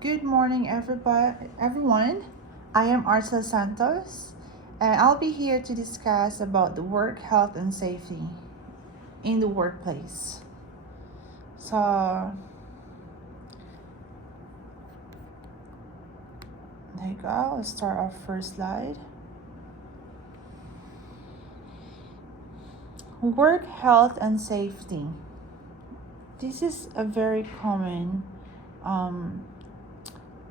Good morning, everyone. I am Arcel Santos, and I'll be here to discuss about the work health and safety in the workplace. So, there you go. Let's start our first slide. Work health and safety. This is a very common um,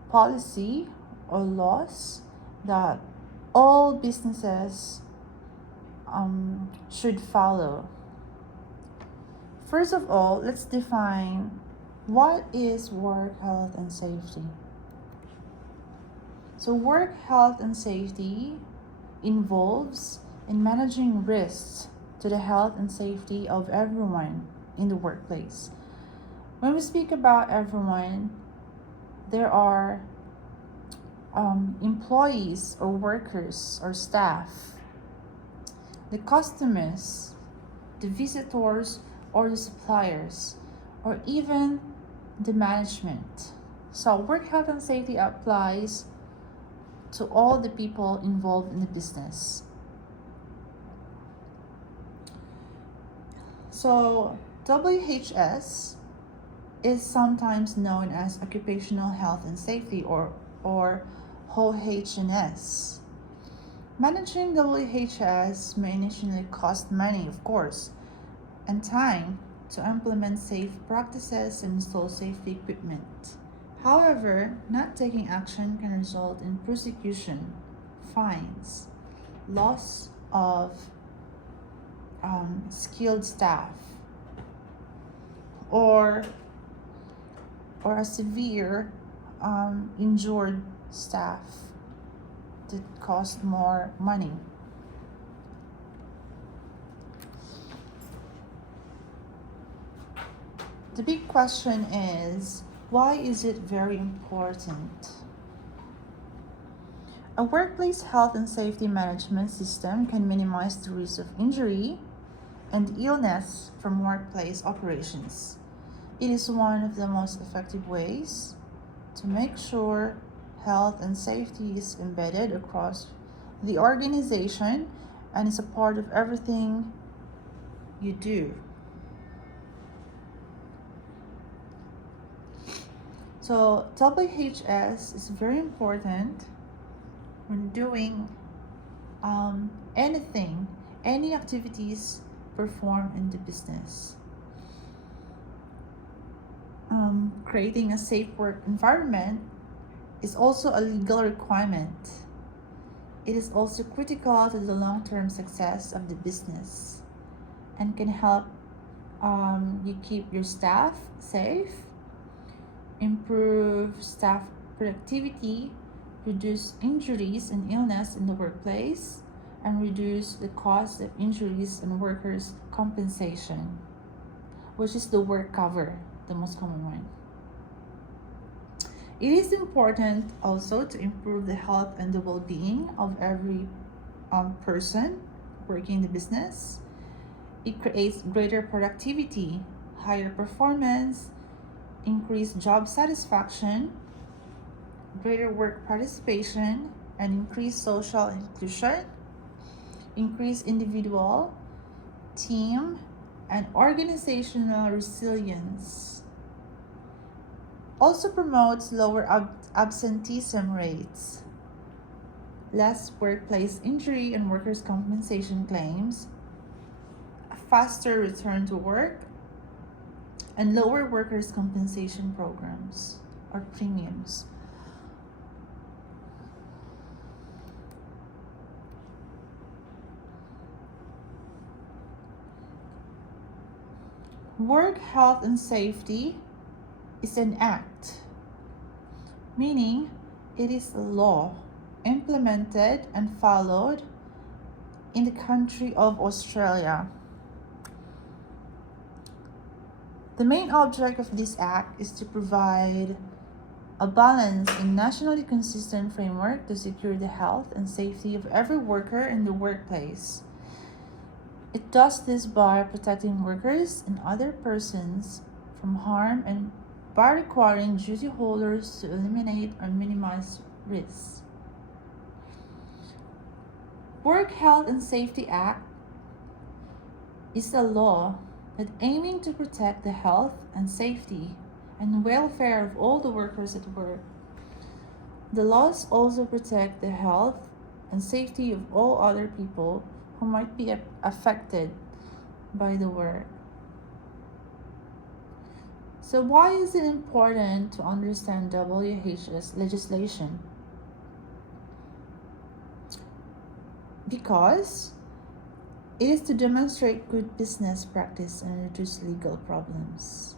policy or laws that all businesses should follow. First of all, let's define what is work health and safety. So, work health and safety involves in managing risks to the health and safety of everyone in the workplace. When we speak about everyone, there are employees or workers or staff, the customers, the visitors or the suppliers, or even the management. So, work health and safety applies to all the people involved in the business. So, WHS is sometimes known as Occupational Health and Safety or OHS. Managing WHS may initially cost money, of course, and time to implement safe practices and install safety equipment. However, not taking action can result in prosecution, fines, loss of skilled staff, or a severe injured staff that cost more money. The big question is, why is it very important? A workplace health and safety management system can minimize the risk of injury and illness from workplace operations. It is one of the most effective ways to make sure health and safety is embedded across the organization and is a part of everything you do. So, WHS is very important when doing anything, any activities performed in the business. Creating a safe work environment is also a legal requirement. It is also critical to the long-term success of the business and can help you keep your staff safe, improve staff productivity, reduce injuries and illness in the workplace, and reduce the cost of injuries and workers' compensation, which is the work cover, the most common one. It is important also to improve the health and the well-being of every person working in the business. It creates greater productivity, higher performance, increased job satisfaction, greater work participation, and increased social inclusion, increased individual, team, and organizational resilience. Also promotes lower absenteeism rates, less workplace injury and workers' compensation claims, a faster return to work, and lower workers' compensation programs or premiums. Work health and safety is an act, meaning it is a law implemented and followed in the country of Australia. The main object of this act is to provide a balanced and nationally consistent framework to secure the health and safety of every worker in the workplace. It does this by protecting workers and other persons from harm and by requiring duty holders to eliminate or minimize risks. Work Health and Safety Act is a law that aiming to protect the health and safety and welfare of all the workers at work. The laws also protect the health and safety of all other people who might be affected by the work. So why is it important to understand WHS legislation? Because it is to demonstrate good business practice and reduce legal problems.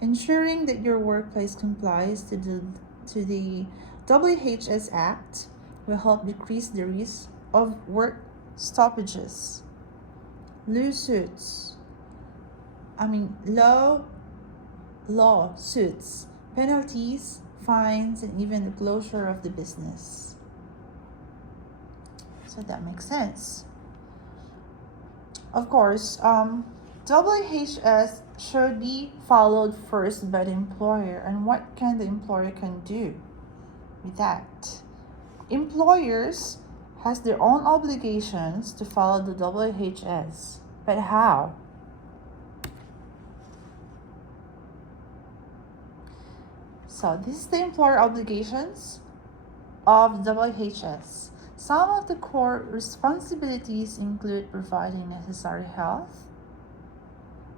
Ensuring that your workplace complies to the WHS Act will help decrease the risk of work stoppages, lawsuits, penalties, fines, and even the closure of the business. So that makes sense. Of course, WHS should be followed first by the employer. And what can the employer can do with that? Employers has their own obligations to follow the WHS. But how? So this is the employer obligations of WHS. Some of the core responsibilities include providing necessary health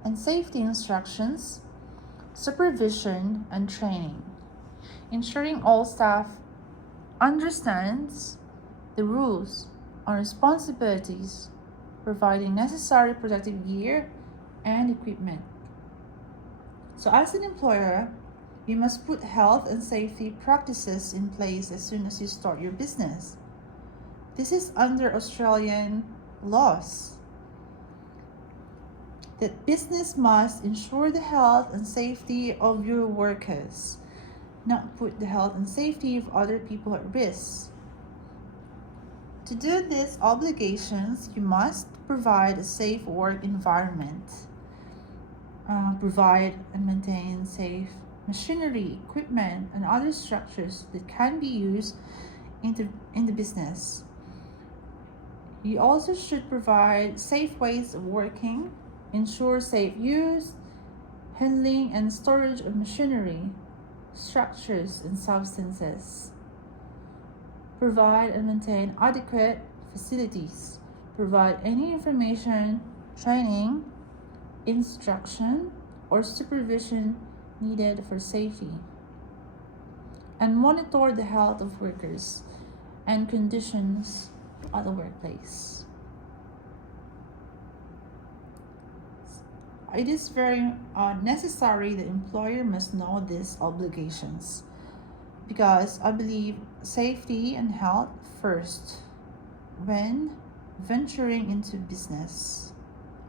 and safety instructions, supervision, and training, ensuring all staff understands the rules and responsibilities, providing necessary protective gear and equipment. So as an employer, you must put health and safety practices in place as soon as you start your business. This is under Australian laws. That business must ensure the health and safety of your workers, not put the health and safety of other people at risk. To do these obligations, you must provide a safe work environment, provide and maintain safe machinery, equipment, and other structures that can be used in the business. You also should provide safe ways of working, ensure safe use, handling, and storage of machinery, structures, and substances. Provide and maintain adequate facilities. Provide any information, training, instruction, or supervision needed for safety. And monitor the health of workers and conditions at the workplace. It is very necessary that employer must know these obligations, because I believe safety and health first when venturing into business.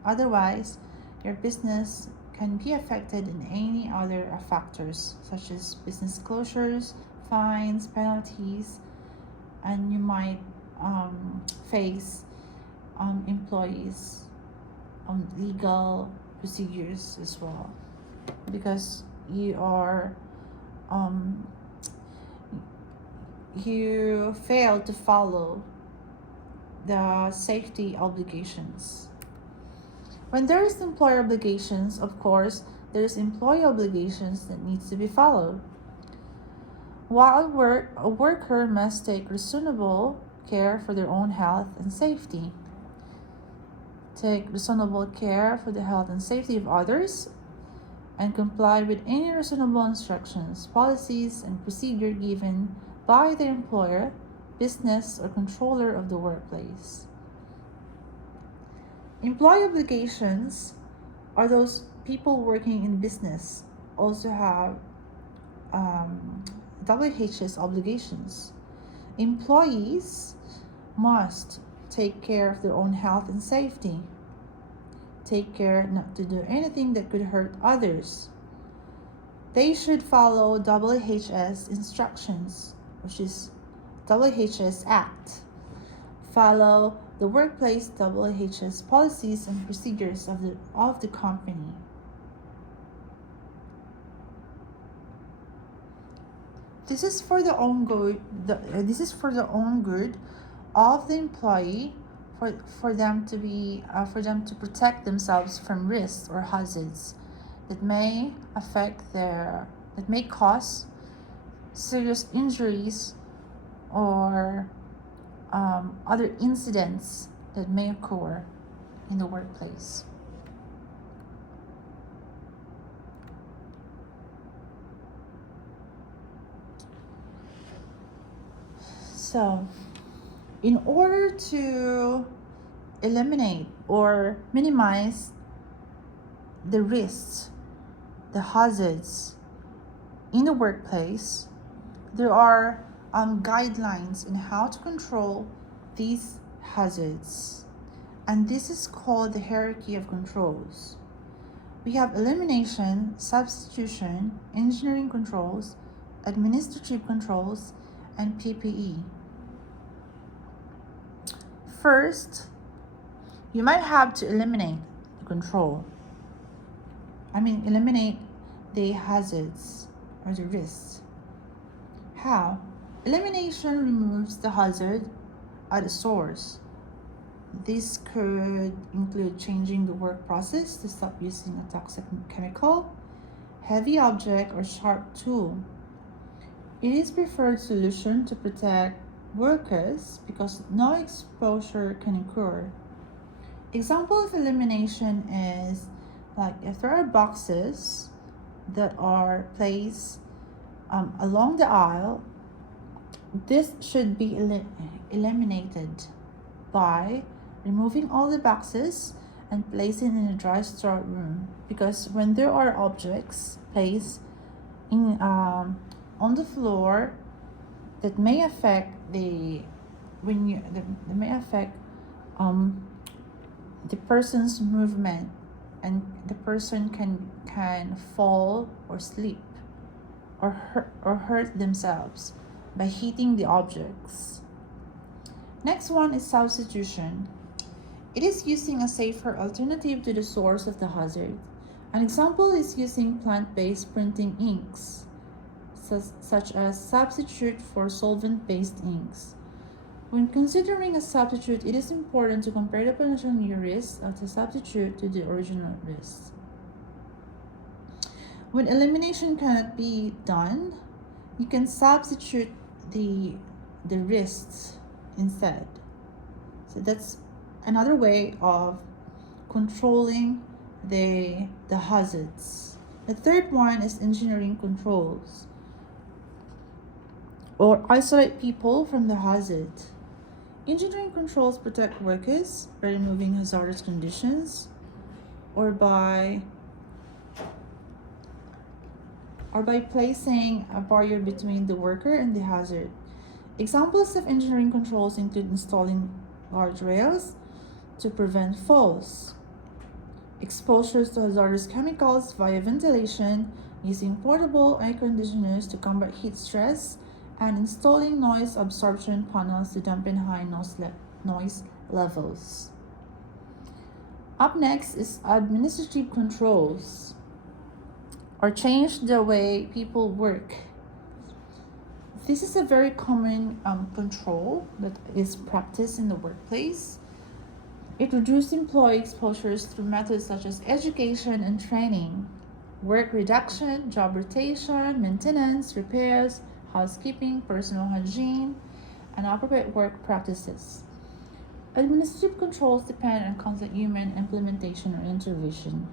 Otherwise, your business can be affected in any other factors such as business closures, fines, penalties, and you might face employees legal procedures as well, because you fail to follow the safety obligations. When there is employer obligations, of course, there's employee obligations that needs to be followed. While a worker must take reasonable care for their own health and safety. Take reasonable care for the health and safety of others, and comply with any reasonable instructions, policies, and procedure given by the employer, business, or controller of the workplace. Employee obligations are those people working in business also have WHS obligations. Employees must take care of their own health and safety. Take care not to do anything that could hurt others. They should follow WHS instructions, which is WHS Act. Follow the workplace WHS policies and procedures of the company. This is for the own good. This is for the own good of the employee, for them to protect themselves from risks or hazards that may cause serious injuries or other incidents that may occur in the workplace. So, in order to eliminate or minimize the risks, the hazards in the workplace, there are guidelines in how to control these hazards, and this is called the hierarchy of controls. We have elimination, substitution, engineering controls, administrative controls, and PPE. First, you might have to eliminate eliminate the hazards or the risks. How? Elimination removes the hazard at the source. This could include changing the work process to stop using a toxic chemical, heavy object, or sharp tool. It is preferred solution to protect workers because no exposure can occur. Example of elimination is like if there are boxes that are placed along the aisle, this should be eliminated by removing all the boxes and placing in a dry storeroom, because when there are objects placed in on the floor that may affect the person's movement, and the person can fall or slip or hurt themselves by hitting the objects. Next one is substitution. It is using a safer alternative to the source of the hazard. An example is using plant-based printing inks, such as substitute for solvent-based inks. When considering a substitute, it is important to compare the potential new risks of the substitute to the original risks. When elimination cannot be done, you can substitute the risks instead. So that's another way of controlling the hazards. The third one is engineering controls, or isolate people from the hazard. Engineering controls protect workers by removing hazardous conditions or by placing a barrier between the worker and the hazard. Examples of engineering controls include installing large rails to prevent falls, exposures to hazardous chemicals via ventilation, using portable air conditioners to combat heat stress, and installing noise absorption panels to dampen high noise levels. Up next is administrative controls, or change the way people work. This is a very common control that is practiced in the workplace. It reduces employee exposures through methods such as education and training, work reduction, job rotation, maintenance, repairs, housekeeping, personal hygiene, and appropriate work practices. Administrative controls depend on constant human implementation or intervention.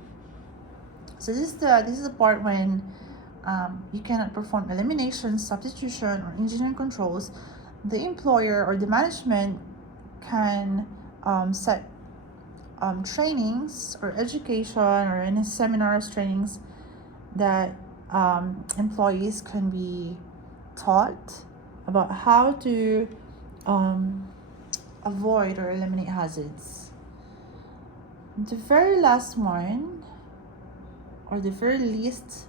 So this is the part when you cannot perform elimination, substitution, or engineering controls. The employer or the management can set trainings or education or any seminars, trainings that employees can be taught about how to avoid or eliminate hazards. The very last one, or the very least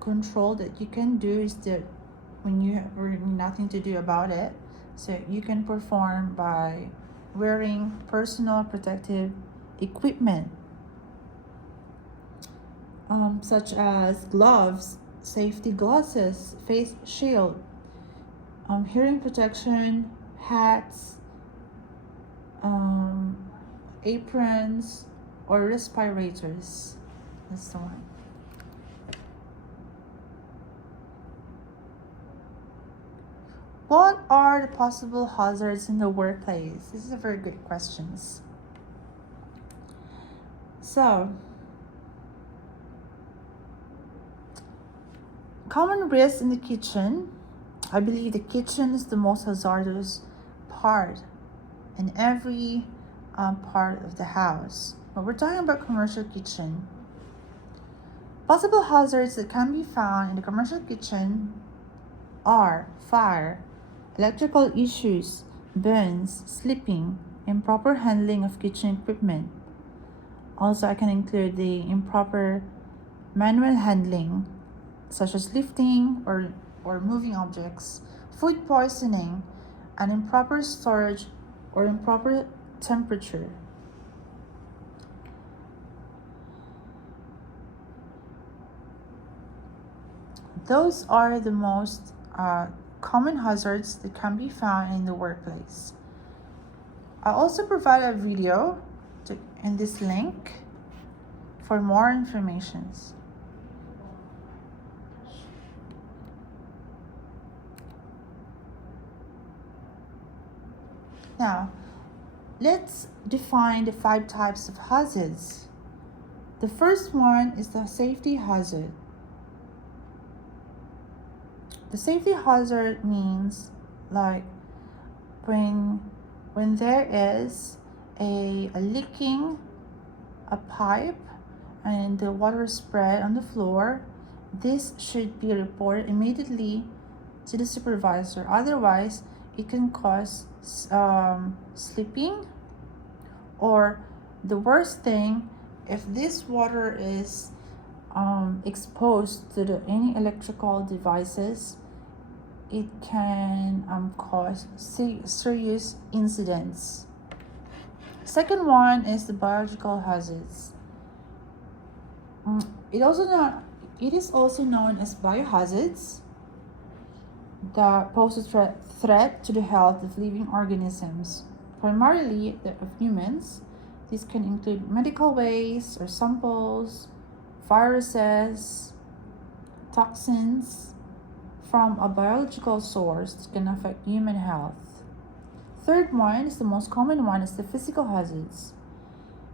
control that you can do, is that when you have nothing to do about it, so you can perform by wearing personal protective equipment, such as gloves, safety glasses, face shield, hearing protection, hats, aprons, or respirators. That's the one. What are the possible hazards in the workplace? This is a very good question. So, common risks in the kitchen. I believe the kitchen is the most hazardous part in every part of the house. But we're talking about commercial kitchen. Possible hazards that can be found in the commercial kitchen are fire, electrical issues, burns, slipping, improper handling of kitchen equipment. Also, I can include the improper manual handling, such as lifting or moving objects, food poisoning, and improper storage or improper temperature. Those are the most common hazards that can be found in the workplace. I also provide a video in this link for more information. Now, let's define the 5 types of hazards. The first one is the safety hazard. The safety hazard means like when there is a leaking a pipe and the water spread on the floor, this should be reported immediately to the supervisor. Otherwise, it can cause slipping, or the worst thing, if this water is exposed to any electrical devices, it can cause serious incidents. Second one is the biological hazards. It is also known as biohazards that pose a threat to the health of living organisms, primarily that of humans. These can include medical waste or samples, viruses, toxins from a biological source that can affect human health. Third one is the most common one, is the physical hazards.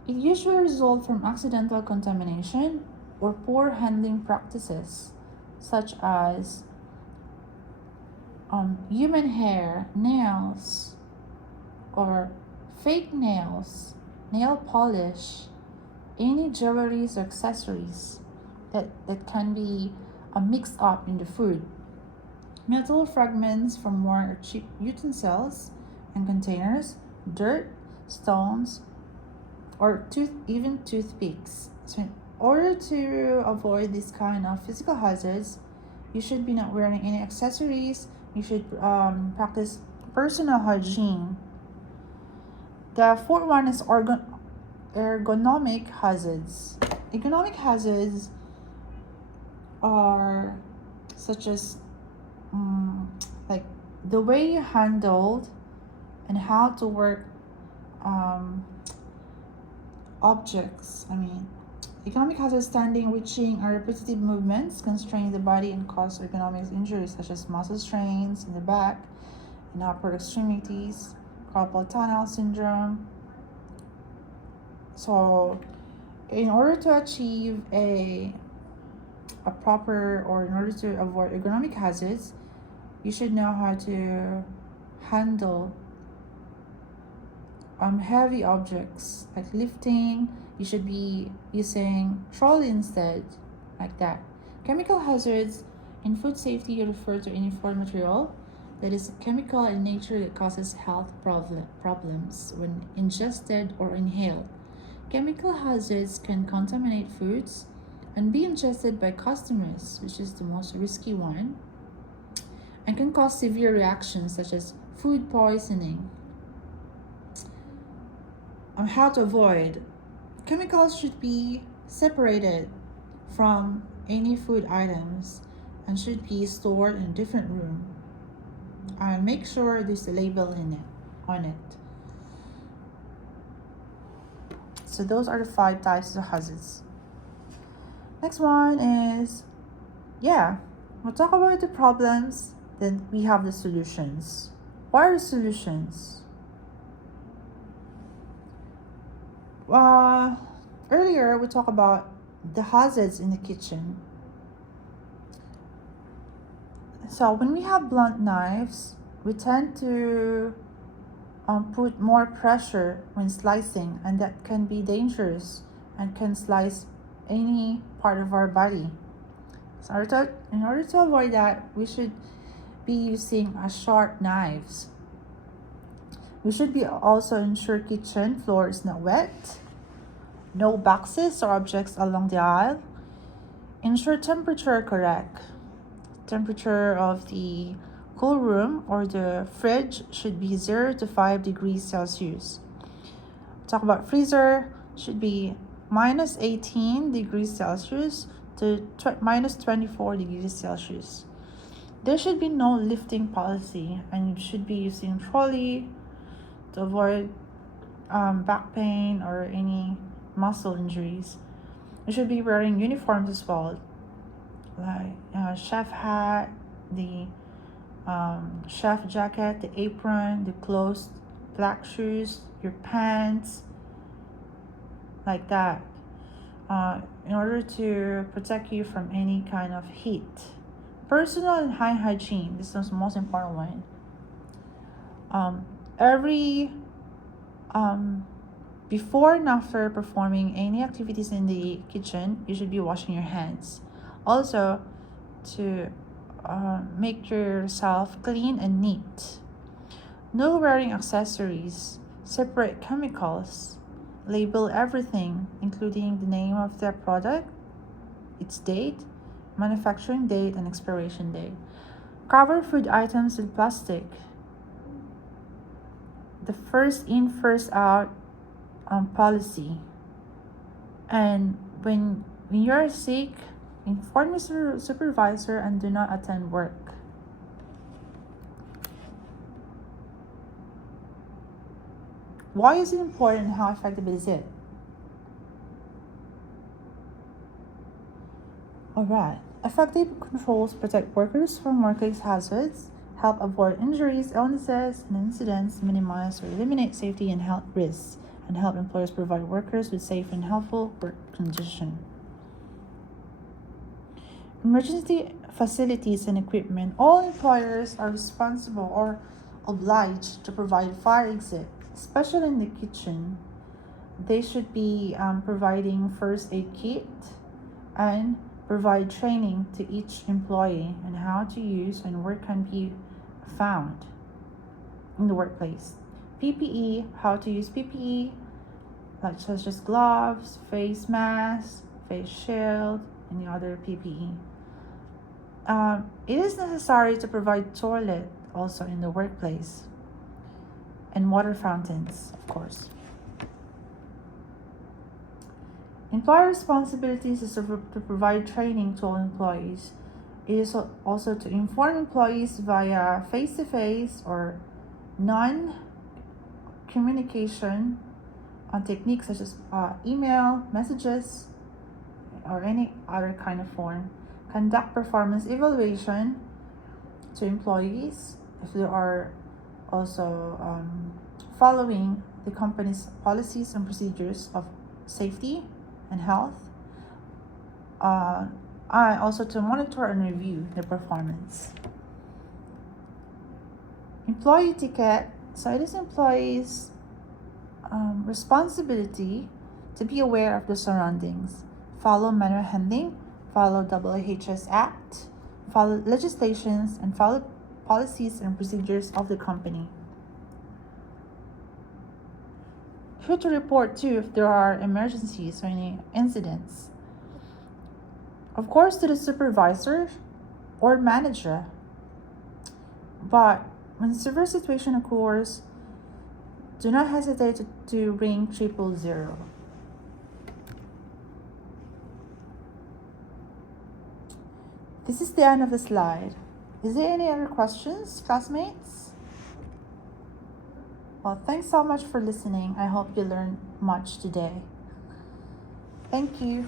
It usually results from accidental contamination or poor handling practices, such as human hair, nails, or fake nails, nail polish, any jewelries or accessories that can be mixed up in the food, metal fragments from worn or cheap utensils and containers, dirt, stones, or even toothpicks. So in order to avoid this kind of physical hazards, you should be not wearing any accessories. You should practice personal hygiene. The fourth one is ergonomic hazards. Ergonomic hazards are such as like the way you handled and how to work objects. Ergonomic hazards, standing, reaching, or repetitive movements constrain the body and cause ergonomic injuries such as muscle strains in the back and upper extremities, carpal tunnel syndrome. So, in order to achieve a proper, or in order to avoid ergonomic hazards, you should know how to handle heavy objects like lifting. You should be using trolley instead, like that. Chemical hazards in food safety refer to any foreign material that is chemical in nature that causes health problems when ingested or inhaled. Chemical hazards can contaminate foods and be ingested by customers, which is the most risky one, and can cause severe reactions such as food poisoning. How to avoid. Chemicals should be separated from any food items and should be stored in a different room. and make sure there's a label on it. So those are the 5 types of hazards. Next one is, we'll talk about the problems, then we have the solutions. What are the solutions? Earlier we talked about the hazards in the kitchen. So when we have blunt knives, we tend to put more pressure when slicing, and that can be dangerous and can slice any part of our body. So in order to avoid that, we should be using sharp knives. We should be also ensure kitchen floor is not wet, no boxes or objects along the aisle. Ensure temperature correct. Temperature of the cool room or the fridge should be 0 to 5 degrees Celsius. Talk about freezer, should be minus 18 degrees Celsius to minus 24 degrees Celsius. There should be no lifting policy, and you should be using trolley to avoid back pain or any muscle injuries. You should be wearing uniforms as well, like chef hat, the chef jacket, the apron, the closed black shoes, your pants, like that, in order to protect you from any kind of heat. Personal and hand hygiene, this is the most important one. Before and after performing any activities in the kitchen, you should be washing your hands. Also, to make yourself clean and neat. No wearing accessories. Separate chemicals. Label everything, including the name of the product, its date, manufacturing date, and expiration date. Cover food items with plastic. The first in, first out policy. And when you're sick, inform your supervisor and do not attend work. Why is it important and how effective is it? Alright, effective controls protect workers from workplace hazards, help avoid injuries, illnesses, and incidents, minimize or eliminate safety and health risks, and help employers provide workers with safe and healthful work conditions. Emergency facilities and equipment. All employers are responsible or obliged to provide fire exit, especially in the kitchen. They should be providing first aid kit and provide training to each employee on how to use and where can be found in the workplace. PPE, how to use PPE, such as gloves, face masks, face shield, and the other PPE. It is necessary to provide toilet also in the workplace, and water fountains, of course. Employer responsibilities is to provide training to all employees. It is also to inform employees via face-to-face or non-communication on techniques such as email, messages, or any other kind of form. Conduct performance evaluation to employees if they are also following the company's policies and procedures of safety and health. Also to monitor and review the performance. Employee etiquette. So it is employees' responsibility to be aware of the surroundings, follow manual handling, follow AAHS Act, follow legislations, and follow policies and procedures of the company. Who to report to if there are emergencies or any incidents? Of course, to the supervisor or manager. But when severe situation occurs, do not hesitate to ring 000. This is the end of the slide. Is there any other questions, classmates? Well, thanks so much for listening. I hope you learned much today. Thank you.